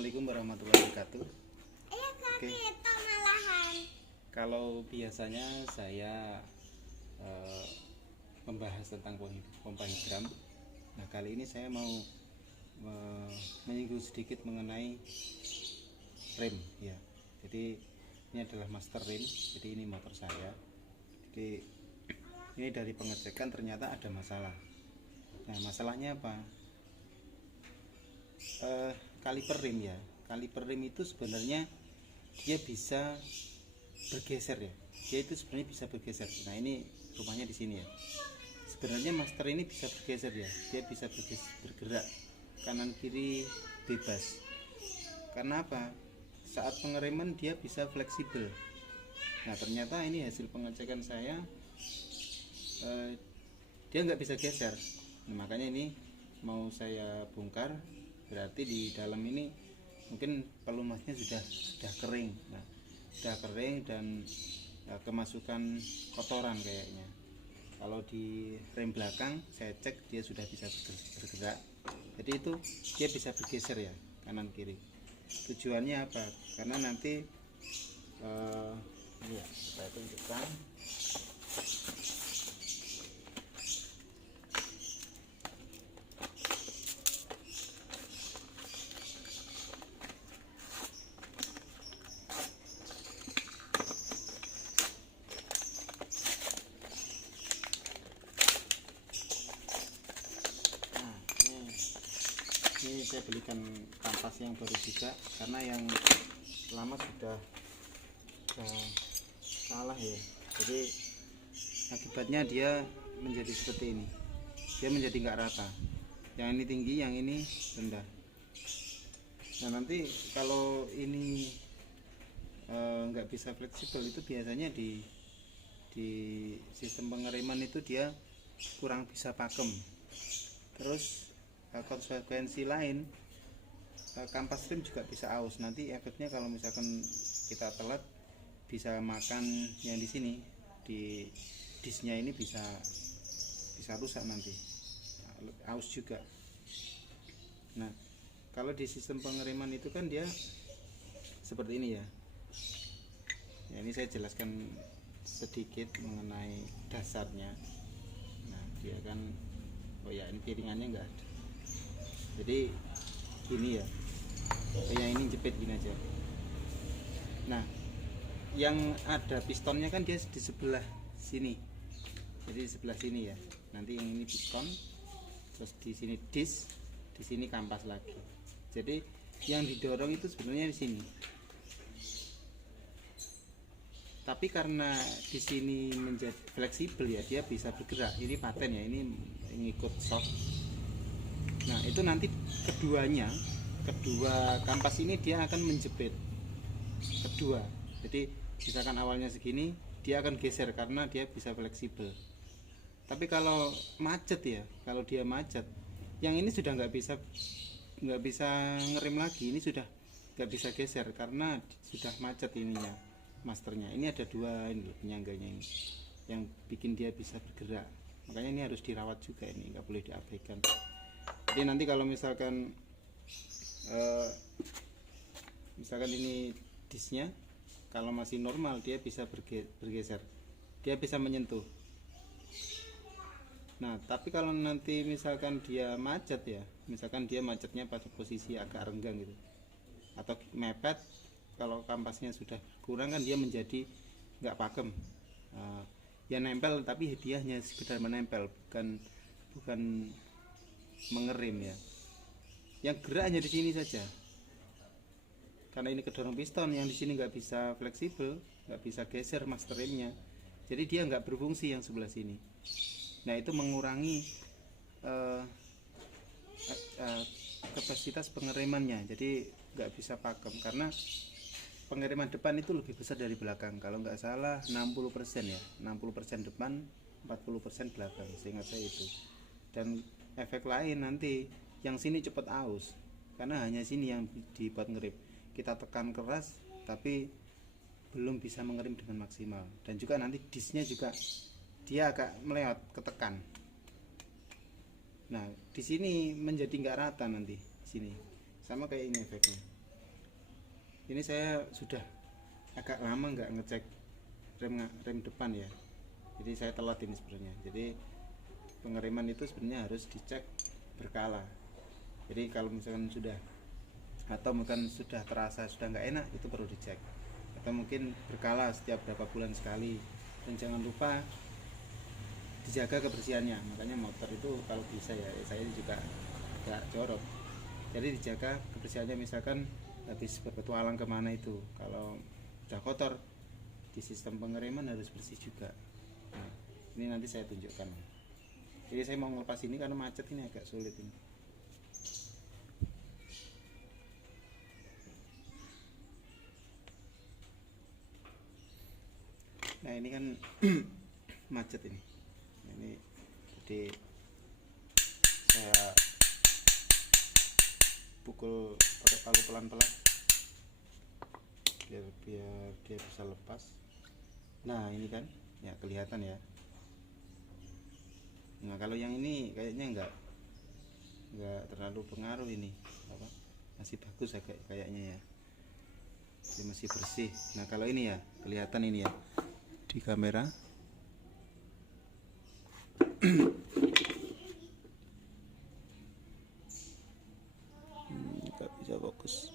Assalamualaikum warahmatullahi wabarakatuh. Oke. Kalau biasanya saya membahas tentang pompa hidram. Nah, kali ini saya mau menyinggung sedikit mengenai rem ya. Jadi ini adalah master rem. Jadi ini motor saya. Jadi ini dari pengecekan ternyata ada masalah. Nah, masalahnya apa? Kaliper rem ya. Kaliper rem itu sebenarnya dia bisa bergeser ya. Dia itu sebenarnya bisa bergeser. Nah, ini rumahnya di sini ya. Sebenarnya master ini bisa bergeser ya. Dia bisa bergerak kanan kiri bebas. Karena apa? Saat pengereman dia bisa fleksibel. Nah, ternyata ini hasil pengecekan saya, dia nggak bisa geser. Nah, makanya ini mau saya bongkar. Berarti di dalam ini mungkin pelumasnya sudah kering. Nah, sudah kering dan kemasukan kotoran kayaknya. Kalau di rem belakang saya cek dia sudah bisa bergerak. Jadi itu dia bisa bergeser ya kanan kiri. Tujuannya apa? Karena nanti ya, saya tunjukkan. Ini saya belikan kampas yang baru juga karena yang lama sudah salah ya. Jadi akibatnya dia menjadi seperti ini. Dia menjadi nggak rata. Yang ini tinggi, yang ini rendah. Nah, nanti kalau ini nggak bisa fleksibel itu biasanya di sistem pengereman itu dia kurang bisa pakem. Terus konsekuensi lain, kampas rem juga bisa aus. Nanti efeknya kalau misalkan kita telat bisa makan yang di sini, di disnya ini bisa rusak nanti, aus juga. Nah, kalau di sistem pengereman itu kan dia seperti ini ya. Ya, ini saya jelaskan sedikit mengenai dasarnya. Nah, dia kan, oh ya, ini piringannya enggak ada. Jadi gini ya, yang ini jepit gini aja. Nah, yang ada pistonnya kan dia di sebelah sini. Jadi di sebelah sini ya. Nanti yang ini piston, terus di sini disk, di sini kampas lagi. Jadi yang didorong itu sebenarnya di sini. Tapi karena di sini menjadi fleksibel ya, dia bisa bergerak. Ini paten ya, ini ngikut shock. Nah, itu nanti kedua kampas ini dia akan menjepit kedua. Jadi misalkan awalnya segini, dia akan geser karena dia bisa fleksibel. Tapi kalau macet ya, kalau dia macet, yang ini sudah nggak bisa ngerem lagi. Ini sudah nggak bisa geser karena sudah macet ininya, masternya. Ini ada dua ini penyangganya ini yang bikin dia bisa bergerak. Makanya ini harus dirawat juga, ini nggak boleh diabaikan. Jadi nanti kalau misalkan ini disnya, kalau masih normal dia bisa bergeser, dia bisa menyentuh. Nah, tapi kalau nanti misalkan dia macet ya, misalkan dia macetnya pada posisi agak renggang gitu, atau mepet, kalau kampasnya sudah kurang kan dia menjadi nggak pakem. Ya nempel, tapi dia hanya sekedar menempel, bukan mengerem ya. Yang gerak hanya di sini saja. Karena ini kedorong piston, yang di sini nggak bisa fleksibel, nggak bisa geser master remnya. Jadi dia nggak berfungsi yang sebelah sini. Nah, itu mengurangi kapasitas pengeremannya. Jadi nggak bisa pakem karena pengereman depan itu lebih besar dari belakang. Kalau nggak salah 60% ya, 60% depan, 40% belakang. Seingat saya itu. Dan efek lain nanti yang sini cepat aus karena hanya sini yang dibuat ngerem. Kita tekan keras tapi belum bisa mengerem dengan maksimal. Dan juga nanti disknya juga dia agak melewat, ketekan. Nah, di sini menjadi nggak rata nanti sini. Sama kayak ini efeknya. Ini saya sudah agak lama nggak ngecek rem depan ya, jadi saya telat ini sebenarnya. Jadi pengereman itu sebenarnya harus dicek berkala. Jadi kalau misalkan sudah, atau mungkin sudah terasa sudah nggak enak, itu perlu dicek, atau mungkin berkala setiap berapa bulan sekali. Dan jangan lupa dijaga kebersihannya. Makanya motor itu kalau bisa ya, saya juga agak jorok, jadi dijaga kebersihannya. Misalkan habis berpetualang kemana itu, kalau udah kotor, di sistem pengereman harus bersih juga. Nah, ini nanti saya tunjukkan. Jadi saya mau ngelepas ini karena macet, ini agak sulit ini. Nah ini kan macet ini. Ini jadi saya pukul pakai palu pelan-pelan biar dia bisa lepas. Nah ini kan ya kelihatan ya. Nah kalau yang ini kayaknya nggak terlalu pengaruh ini, apa, masih bagus kayaknya ya, dia masih bersih. Nah kalau ini ya kelihatan ini ya di kamera. Nggak bisa fokus.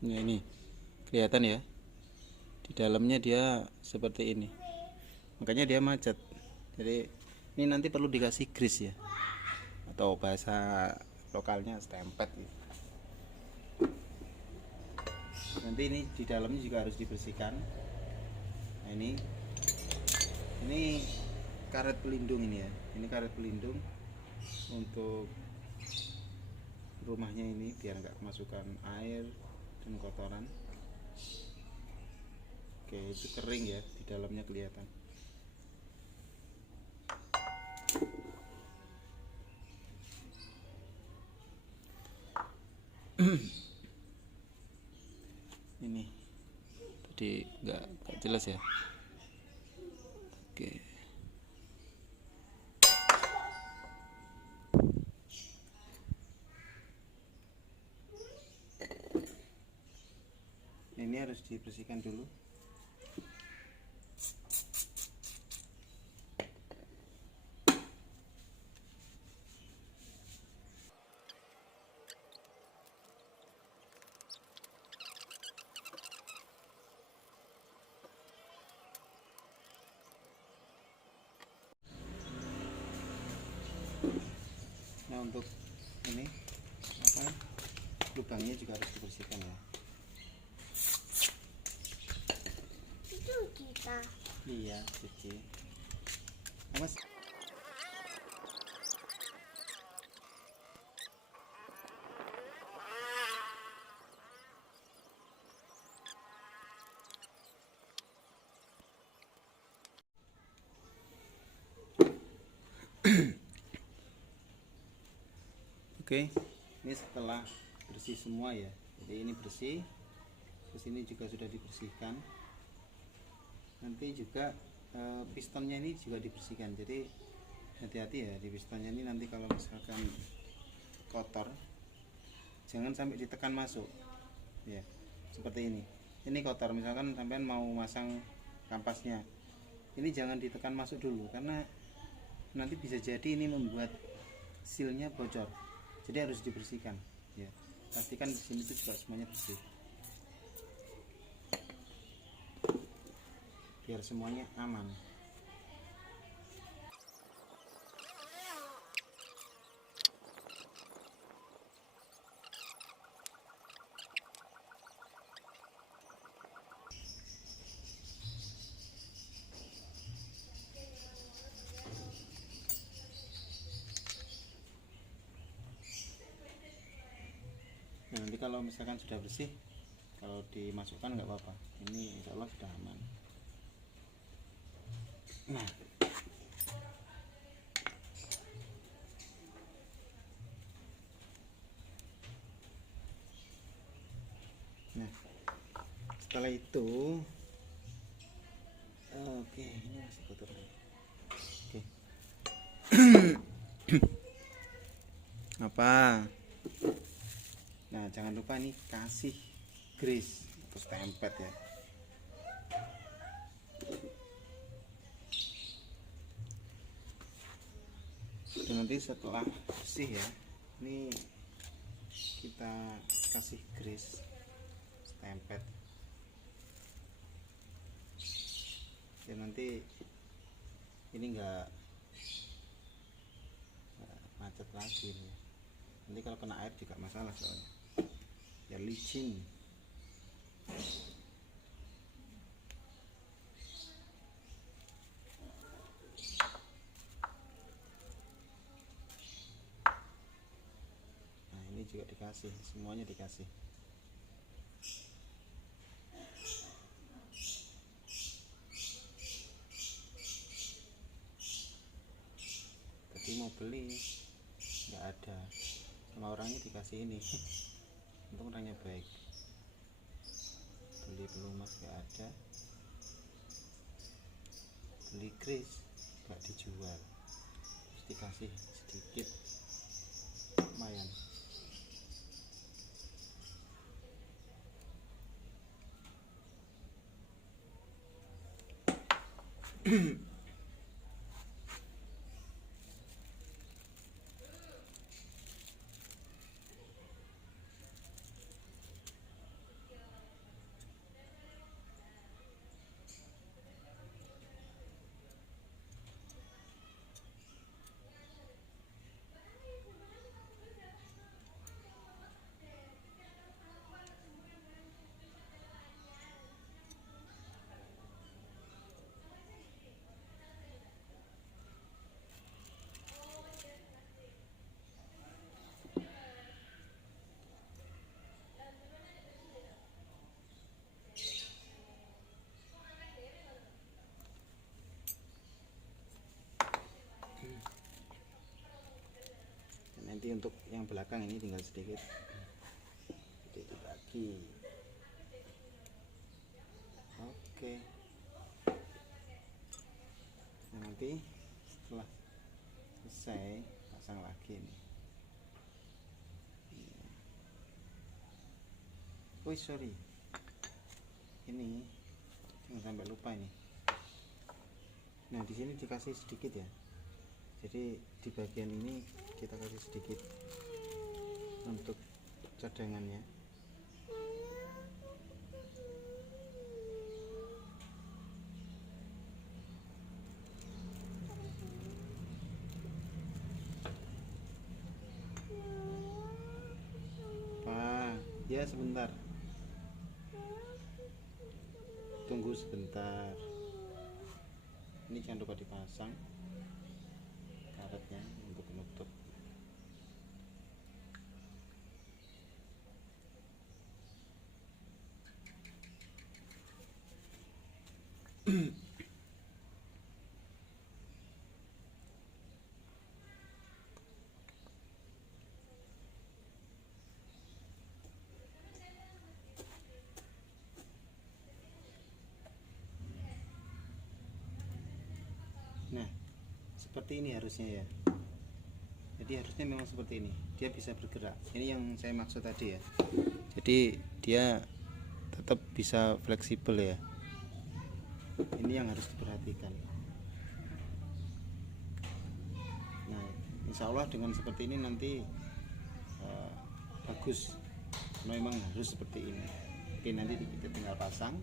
Nah ini kelihatan ya, di dalamnya dia seperti ini, makanya dia macet. Jadi ini nanti perlu dikasih grease ya, atau bahasa lokalnya stempet gitu. Nanti ini di dalamnya juga harus dibersihkan. Nah ini karet pelindung ini ya, ini karet pelindung untuk rumahnya ini biar nggak kemasukan air dan kotoran. Oke, itu kering ya, di dalamnya kelihatan. Ini tadi nggak jelas ya. Oke, ini harus dibersihkan dulu. Nah untuk ini apa, lubangnya juga harus dibersihkan ya. Itu kita. Iya, cuci. Mas. Oke, ini setelah bersih semua ya. Jadi ini bersih, terus ini juga sudah dibersihkan. Nanti juga pistonnya ini juga dibersihkan. Jadi hati-hati ya di pistonnya ini, nanti kalau misalkan kotor jangan sampai ditekan masuk ya, seperti ini kotor, misalkan sampean mau masang kampasnya, ini jangan ditekan masuk dulu, karena nanti bisa jadi ini membuat sealnya bocor. Jadi harus dibersihkan ya, pastikan di sini tuh juga semuanya bersih biar semuanya aman. Nah, nanti kalau misalkan sudah bersih, kalau dimasukkan nggak apa-apa, ini insya Allah sudah aman. Nah setelah itu, oke, ini masih kotor nih. Apa? Nah, jangan lupa nih kasih grease atau stempet ya. Dan nanti setelah bersih ya, ini kita kasih grease stempet. Ya nanti ini enggak macet lagi nih. Nanti kalau kena air juga masalah soalnya. Ya licin. Nah, ini juga dikasih, semuanya dikasih. Tadi mau beli nggak ada, sama orangnya dikasih ini. Untung orangnya baik. Beli pelumas nggak ada, beli grease nggak dijual, terus dikasih sedikit, lumayan. Nanti untuk yang belakang ini tinggal sedikit dibagi. Oke. Nah, nanti setelah selesai pasang lagi nih. Oh sorry, ini jangan sampai lupa ini. Nah di sini dikasih sedikit ya. Jadi di bagian ini kita kasih sedikit untuk cadangannya. Pak, ya sebentar. Tunggu sebentar. Ini jangan lupa dipasang karetnya untuk menutup. Nah, seperti ini harusnya ya. Jadi harusnya memang seperti ini. Dia bisa bergerak. Ini yang saya maksud tadi ya. Jadi dia tetap bisa fleksibel ya. Ini yang harus diperhatikan. Nah, insya Allah dengan seperti ini nanti bagus. Memang harus seperti ini. Oke, nanti kita tinggal pasang,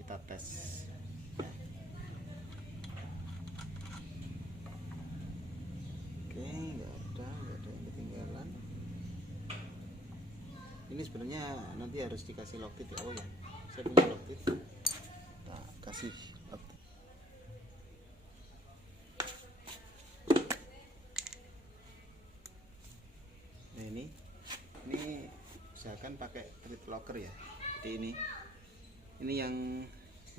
kita tes. Oke, nggak ada yang ketinggalan. Ini sebenarnya nanti harus dikasih lock ya. Oh ya, saya punya lock. Nah, kasih lock. Nah ini usahakan pakai thread locker ya. Jadi ini yang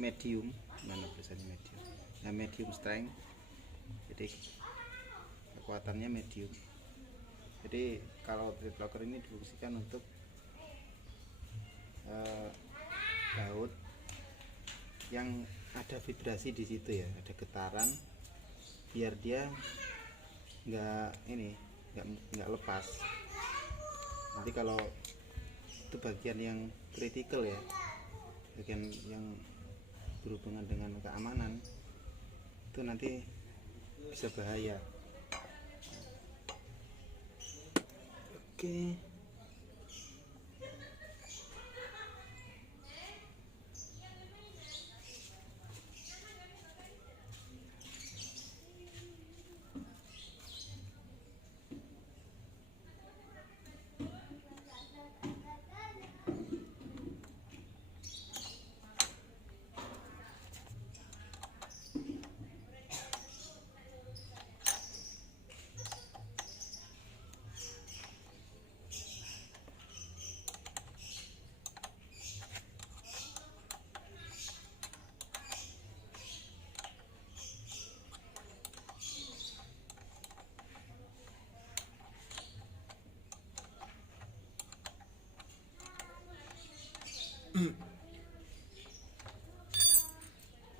medium, mana tulisannya medium. Nah medium strength. Jadi kekuatannya medium. Jadi kalau thread locker ini difungsikan untuk baut yang ada vibrasi di situ ya, ada getaran, biar dia nggak nggak lepas. Nanti kalau itu bagian yang kritikal ya, bagian yang berhubungan dengan keamanan, itu nanti bisa bahaya. Oke.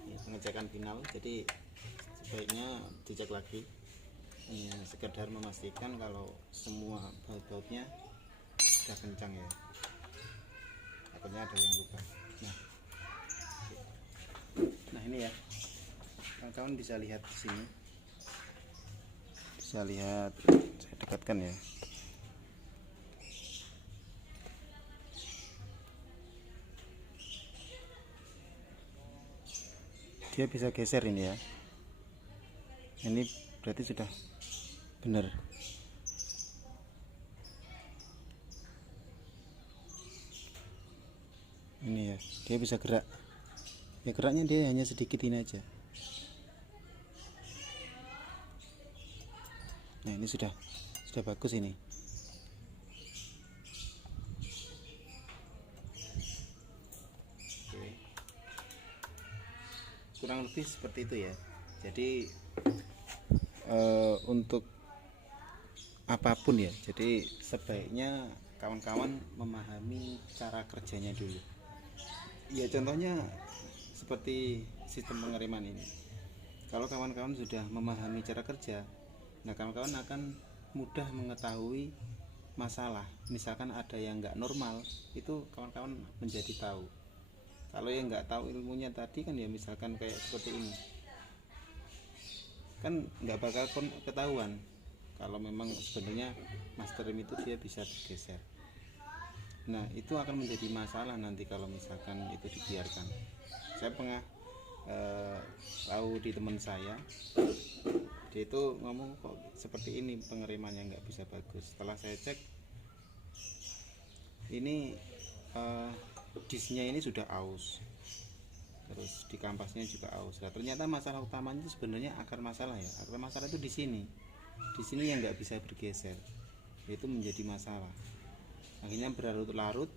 Ini pengecekan final, jadi sebaiknya dicek lagi. Hanya sekedar memastikan kalau semua baut-bautnya sudah kencang ya, takutnya ada yang lupa. Nah ini ya, kawan-kawan bisa lihat di sini, bisa lihat, saya dekatkan ya. Dia bisa geser ini ya. Ini berarti sudah benar. Ini ya, dia bisa gerak. Ya geraknya dia hanya sedikit ini aja. Nah ini sudah bagus ini. Oke. Kurang lebih seperti itu ya. Jadi untuk apapun ya, jadi sebaiknya kawan-kawan memahami cara kerjanya dulu ya. Contohnya seperti sistem pengereman ini, kalau kawan-kawan sudah memahami cara kerja, nah kawan-kawan akan mudah mengetahui masalah. Misalkan ada yang nggak normal, itu kawan-kawan menjadi tahu. Kalau yang nggak tahu ilmunya tadi kan ya, misalkan kayak seperti ini, kan nggak bakal ketahuan kalau memang sebenarnya master rem itu dia bisa bergeser. Nah itu akan menjadi masalah nanti kalau misalkan itu dibiarkan. Saya pernah tahu di teman saya, dia itu ngomong kok seperti ini pengeremannya nggak bisa bagus. Setelah saya cek, ini disnya ini sudah aus, terus di kampasnya juga aus. Nah, ternyata masalah utamanya itu sebenarnya akar masalah ya. Akar masalah itu di sini yang nggak bisa bergeser, itu menjadi masalah. Akhirnya berlarut-larut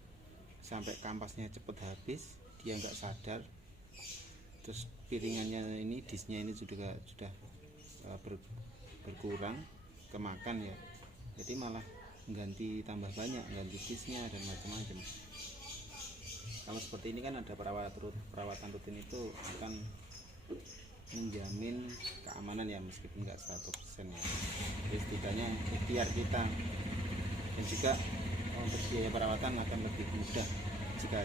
sampai kampasnya cepat habis, dia nggak sadar. Terus piringannya ini, disnya ini sudah berkurang, kemakan ya. Jadi malah ganti tambah banyak, ganti disnya dan macam-macam. Kalau seperti ini kan ada perawatan rutin, itu akan menjamin keamanan ya, meskipun nggak 100% ya. Jadi setidaknya ikhtiar kita, dan juga untuk biaya perawatan akan lebih mudah jika